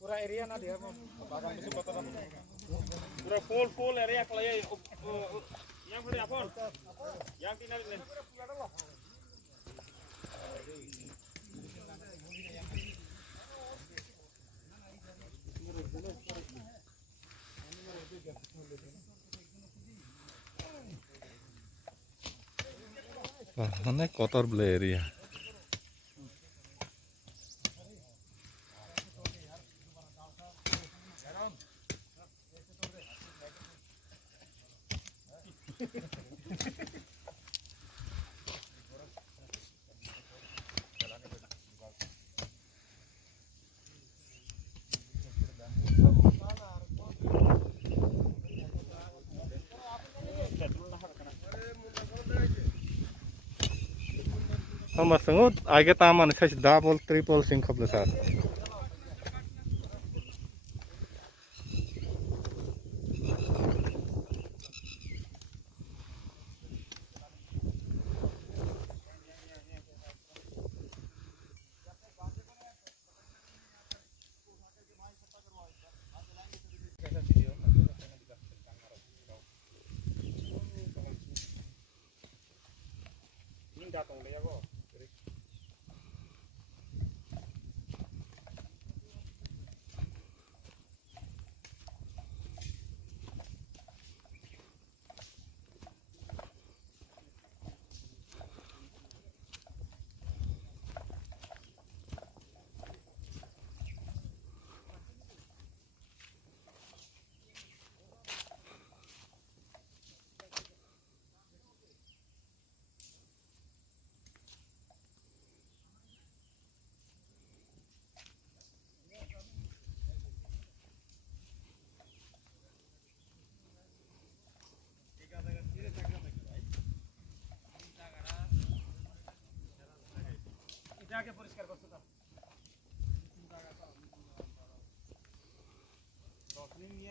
पूरा एरिया ना दिया बागान में पता ना पूरा full area kalau ya yang beri apa yang tinggal ini wah mana kotor beli area. Mas sengut agak taman saya double triple singkap besar. जाके परिष्कार गर्छु त दर्शनीय